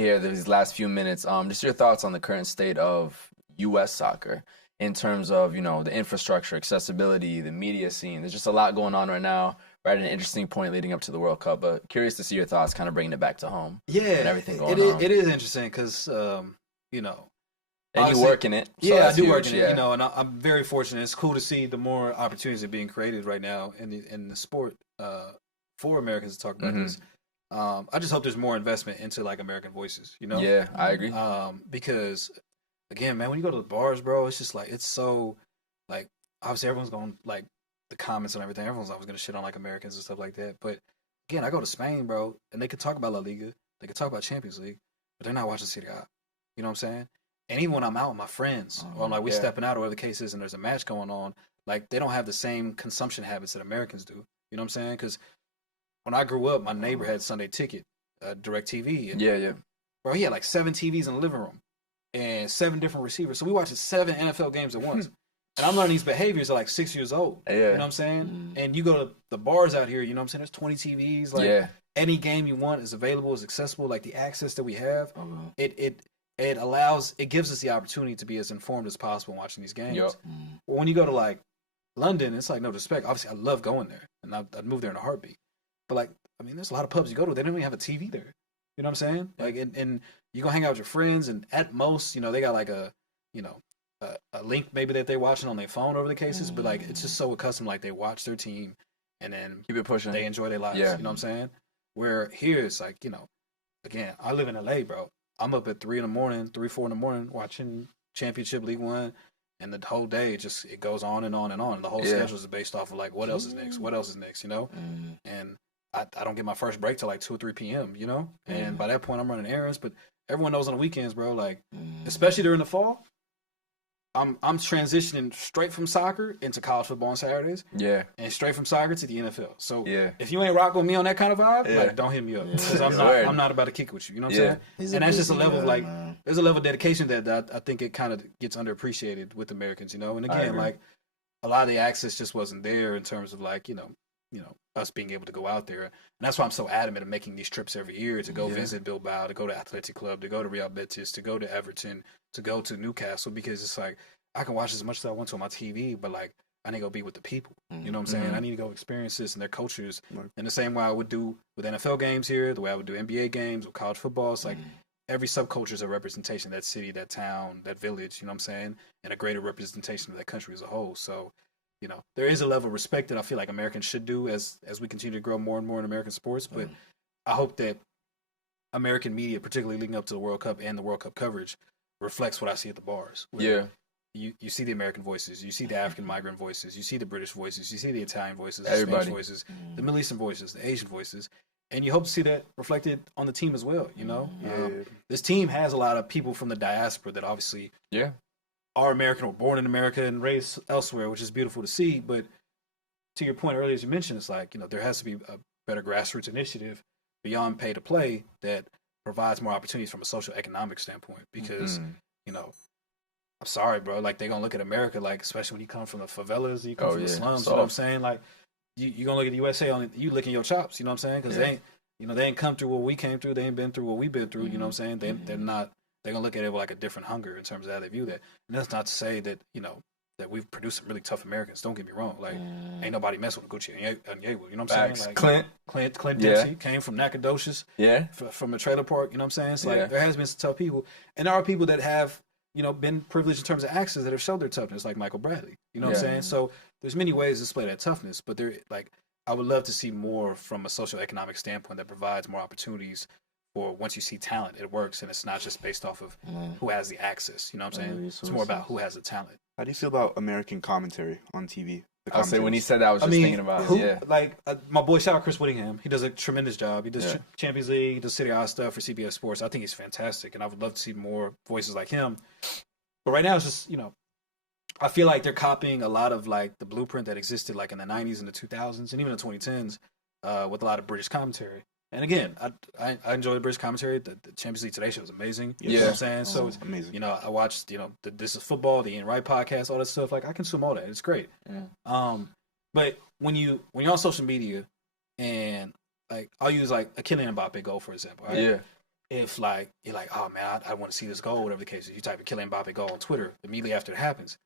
here these last few minutes. Just your thoughts on the current state of U.S. soccer in terms of, the infrastructure, accessibility, the media scene. There's just a lot going on right now, right at an interesting point leading up to the World Cup. But curious to see your thoughts, kind of bringing it back to home. Yeah, and everything going on. It is interesting because, And you work in it. So yeah, I that's do huge, work in yeah. it, and I'm very fortunate. It's cool to see the more opportunities that are being created right now in the sport for Americans to talk about this. I just hope there's more investment into like American voices, Yeah, I agree. Because again, man, when you go to the bars, bro, it's just like it's so like obviously everyone's going like the comments and everything. Everyone's always gonna shit on like Americans and stuff like that. But again, I go to Spain, bro, and they could talk about La Liga, they could talk about Champions League, but they're not watching Serie A. You know what I'm saying? And even when I'm out with my friends, or like we stepping out, or whatever the case is, and there's a match going on, like they don't have the same consumption habits that Americans do. You know what I'm saying? Because when I grew up, my neighbor had Sunday Ticket, Direct TV. And, Yeah. bro, he had like 7 TVs in the living room and 7 different receivers. So we watched 7 NFL games at once. And I'm learning these behaviors at like 6 years old. Yeah. You know what I'm saying? And you go to the bars out here, you know what I'm saying? There's 20 TVs. Like any game you want is available, is accessible. Like the access that we have, it allows, it gives us the opportunity to be as informed as possible watching these games. Yep. Well, when you go to like London, it's like no disrespect. Obviously, I love going there, and I'd move there in a heartbeat. But like, I mean, there's a lot of pubs you go to. They don't even have a TV there. You know what I'm saying? Like, and you go hang out with your friends, and at most, they got like a link maybe that they're watching on their phone over the cases. But like, it's just so accustomed, like they watch their team, and then keep it pushing. They enjoy their lives. Yeah. You know what I'm saying? Where here it's like, again, I live in LA, bro. I'm up at 3 in the morning, 3, 4 in the morning, watching Championship League One, and the whole day it goes on and on and on. And the whole schedule is based off of like what else is next, and I don't get my first break till like 2 or 3 p.m. And by that point I'm running errands. But everyone knows on the weekends, bro, like especially during the fall, I'm transitioning straight from soccer into college football on Saturdays. Yeah. And straight from soccer to the NFL. So yeah. if you ain't rocking with me on that kind of vibe, like don't hit me up. Because I'm not about to kick it with you. You know what I'm saying? And that's just a level of like there's a level of dedication that I think it kind of gets underappreciated with Americans, And again, like a lot of the access just wasn't there in terms of like, us being able to go out there. And that's why I'm so adamant of making these trips every year to go visit Bilbao, to go to Athletic Club, to go to Real Betis, to go to Everton, to go to Newcastle, because it's like I can watch as much as I want to on my TV, but like I need to go be with the people. You know what I'm saying? I need to go experience this and their cultures in the same way I would do with NFL games here, the way I would do NBA games or college football. It's like every subculture is a representation of that city, that town, that village, you know what I'm saying? And a greater representation of that country as a whole. So, there is a level of respect that I feel like Americans should do as we continue to grow more and more in American sports. But I hope that American media, particularly leading up to the World Cup and the World Cup coverage, reflects what I see at the bars. You see the American voices, you see the African migrant voices, you see the British voices, you see the Italian voices, the Spanish voices, the Middle Eastern voices, the Asian voices, and you hope to see that reflected on the team as well. This team has a lot of people from the diaspora that obviously are American or born in America and raised elsewhere, which is beautiful to see. But to your point earlier, as you mentioned, it's like there has to be a better grassroots initiative beyond pay to play that provides more opportunities from a social economic standpoint. Because I'm sorry, bro. Like, they're going to look at America, like, especially when you come from the favelas, you come from the slums, you know what I'm saying? Like, you're going to look at the USA, you licking your chops, you know what I'm saying? Because they ain't come through what we came through. They ain't been through what we've been through, you know what I'm saying? They're not, they're going to look at it with, like, a different hunger in terms of how they view that. And that's not to say that, that we've produced some really tough Americans. Don't get me wrong. Like, ain't nobody messing with Gucci and Yewo, you know what I'm saying? Like, Clint Dempsey came from Nacogdoches, from a trailer park, you know what I'm saying? It's like, there has been some tough people. And there are people that have, been privileged in terms of access that have showed their toughness, like Michael Bradley. You know what I'm saying? So there's many ways to display that toughness, but I would love to see more from a socioeconomic standpoint that provides more opportunities for once you see talent, it works, and it's not just based off of who has the access. You know what I'm saying? It's more about who has the talent. How do you feel about American commentary on TV? I'll say when he said that, I was just thinking about it. Like, my boy, shout out Chris Whittingham. He does a tremendous job. He does Champions League, he does City A stuff for CBS Sports. I think he's fantastic, and I would love to see more voices like him. But right now, it's just, I feel like they're copying a lot of, like, the blueprint that existed, like, in the 90s and the 2000s, and even the 2010s, with a lot of British commentary. And again, I enjoy the British commentary. The Champions League Today show was amazing. You know what I'm saying? So it's amazing. I watched, the This Is Football, the Ian Wright podcast, all that stuff. Like, I consume all that. It's great. But when you're on social media, and like I'll use like a Kylian Mbappe goal for example. Right? if like you're like, oh man, I want to see this goal, whatever the case is, you type in Kylian Mbappe goal on Twitter, immediately after it happens,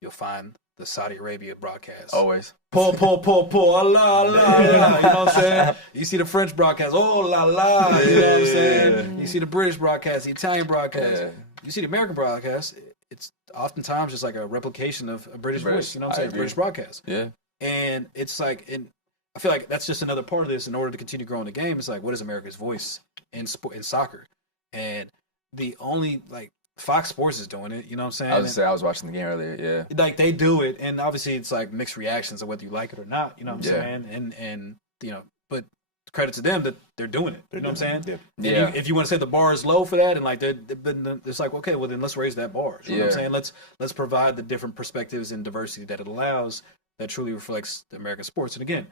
you'll find the Saudi Arabia broadcast. Always. Pull, Allah, Allah, you know what I'm saying? You see the French broadcast, oh la la, you know what I'm saying? You see the British broadcast, the Italian broadcast. Yeah. You see the American broadcast, it's oftentimes just like a replication of a British voice, you know what I'm saying? British broadcast. Yeah. And it's like, I feel like that's just another part of this. In order to continue growing the game, it's like, what is America's voice in soccer? And the only, like, Fox Sports is doing it, you know what I'm saying? I was watching the game earlier, yeah. Like, they do it, and obviously it's like mixed reactions of whether you like it or not, you know what I'm saying? And you know, but credit to them that they're doing it, you know what I'm saying? Yeah. If you want to say the bar is low for that, and like, it's like, okay, well then let's raise that bar, you know what I'm saying? Let's provide the different perspectives and diversity that it allows that truly reflects the American sports. And again,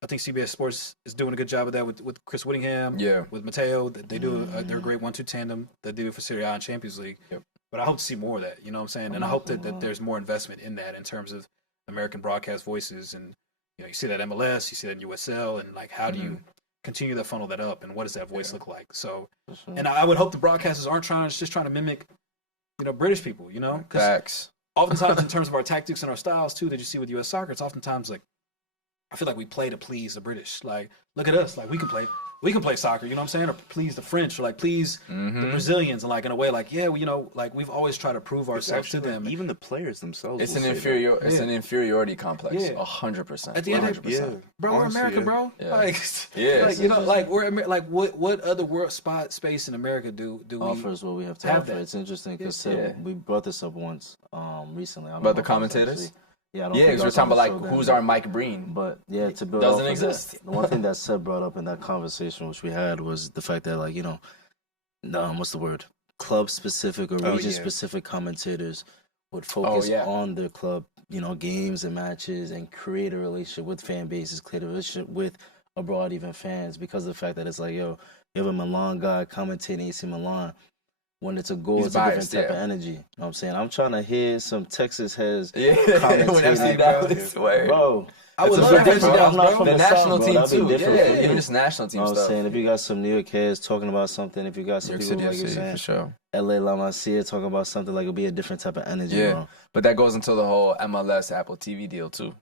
I think CBS Sports is doing a good job of that with Chris Whittingham, with Mateo. They do they're a great 1-2 tandem. They do it for Serie A and Champions League. Yep. But I hope to see more of that. You know what I'm saying? And I hope that there's more investment in that in terms of American broadcast voices. And you know, you see that MLS, you see that in USL, and like, how do you continue to funnel that up? And what does that voice look like? So, and I would hope the broadcasters aren't just trying to mimic, you know, British people. You know, facts. Oftentimes, in terms of our tactics and our styles too, that you see with U.S. soccer, it's oftentimes like, I feel like we play to please the British. Like, look at us. Like, we can play soccer, you know what I'm saying? Or please the French, or like please the Brazilians, and like in a way, like, yeah, well, you know, like we've always tried to prove ourselves to them. Even the players themselves. It's an inferiority complex. 100%. At the end of the bro, honestly, we're America, bro. Yeah. Like, like, you know, like we're like what other world space in America do we offers what we have to offer? It's interesting because we brought this up once recently. About the commentators. Yeah, because we're talking about like who's our Mike Breen, but to build doesn't exist. The one thing that Seb brought up in that conversation, which we had, was the fact that, like, you know, what's the word? Club specific or region specific commentators would focus on their club, you know, games and matches, and create a relationship with fan bases, create a relationship with abroad even fans, because of the fact that it's like, yo, you have a Milan guy commentating AC Milan. When it's a goal, it's a different type of energy. You know what I'm saying? I'm trying to hear some Texas heads commentating. Bro, I would love that. I'm not from the national South, team bro. too. Yeah, even just national team stuff. stuff. I'm saying, if you got some New York heads talking about something, if you got some people like you're saying, for sure. LA La Masia talking about something, like, it'll be a different type of energy. Yeah, bro. But that goes into the whole MLS Apple TV deal too,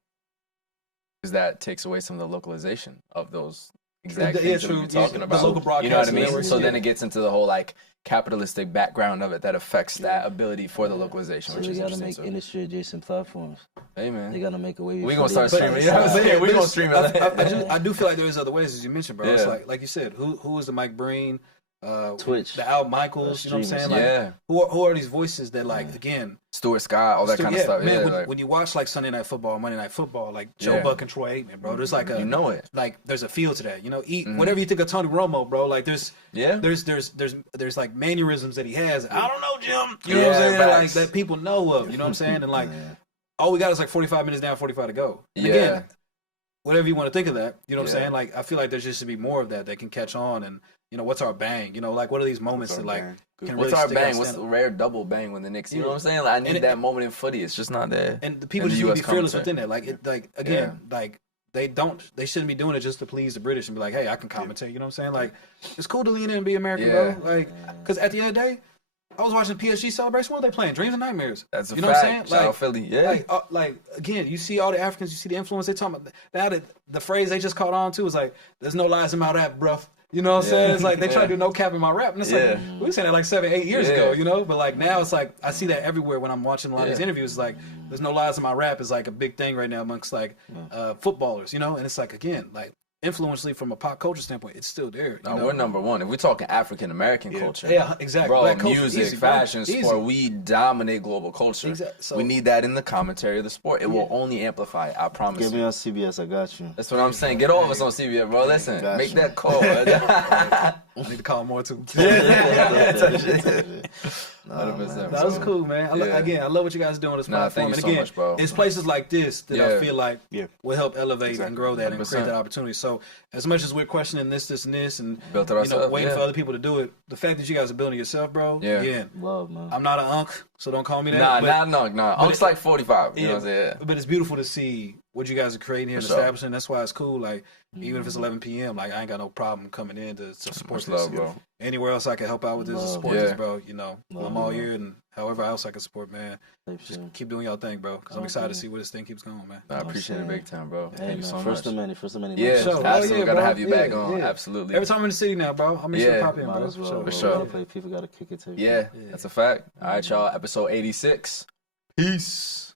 because that takes away some of the localization of those exact things that we're talking about. The local broadcast, you know what I mean? So then it gets into the whole like capitalistic background of it that affects that ability for the localization. So which they gotta make industry adjacent platforms. Hey man, they gotta make a way. We gonna start streaming. You know what I'm saying? We gonna stream it. I do feel like there is other ways, as you mentioned, bro. It's like you said, who is the Mike Breen? Twitch, the Al Michaels, you know what I'm saying? Like, who are these voices that, like, again, Stuart Scott, all that kind of stuff. Man, when you watch like Sunday Night Football, Monday Night Football, like Joe Buck and Troy Aikman, bro, there's like like there's a feel to that. You know, whatever you think of Tony Romo, bro, like there's like mannerisms that he has. I don't know, Jim. You know what I'm saying? Like that people know of. You know what I'm saying? And like all we got is like 45 minutes down, 45 to go. And again, whatever you want to think of that, you know what I'm saying? Like I feel like there just should be more of that can catch on. And you know, what's our bang? You know, like what are these moments that like can really what's our stick bang? What's the rare double bang when the Knicks? You know what I'm saying? Like, I need that moment in footy. It's just not there. And the people just need to be fearless within it. Like again, like they shouldn't be doing it just to please the British and be like, hey, I can commentate. You know what I'm saying? Like it's cool to lean in and be American, bro. Like because at the end of the day, I was watching PSG celebration. What were they playing? Dreams and Nightmares. That's a fact. Know what I'm saying? Shout out Philly. Like again, you see all the Africans, you see the influence. They talking about now the phrase they just caught on to is like, "There's no lies in my rap, bruv." You know what I'm saying? It's like they try to do no cap in my rap, and it's like we were saying that like 7-8 years ago, you know. But like now, it's like I see that everywhere when I'm watching a lot of these interviews. It's like there's no lies in my rap is like a big thing right now amongst like footballers, you know. And it's like again, like influentially from a pop culture standpoint, it's still there. No, we're number one. If we're talking African American culture, exactly, bro, Black music, easy, fashion, sport, we dominate global culture. Exactly. So, we need that in the commentary of the sport. It will only amplify it. I promise. Get me on CBS. I got you. That's what I'm saying. Get all of us on CBS, bro. Listen, make that call. I need to call more too. 100%. That was cool, man. Again, I love what you guys are doing on this platform. Thank you and again, so much, bro. It's places like this that I feel like will help elevate and grow that and create that opportunity. So as much as we're questioning this, and this, and waiting for other people to do it, the fact that you guys are building yourself, bro. Again, love, man. I'm not an unk, so don't call me that. Nah. Unk's like 45. You know what I'm saying? But it's beautiful to see what you guys are creating here and establishing. That's why it's cool. Like, even if it's 11 p.m., like, I ain't got no problem coming in to support this. Love, bro. Anywhere else I can help out with this, support this, bro. You know, I'm all here, and however else I can support, man. Just keep doing y'all thing, bro. Because I'm excited to see where this thing keeps going, man. I appreciate it big time, bro. Hey, Thank you so much. First of many. Yeah, absolutely. Gotta have you back on. Yeah. Absolutely. Every time I'm in the city now, bro, I'm gonna pop in, bro. For sure. People gotta kick it too. Yeah, that's a fact. All right, y'all. Episode 86. Peace.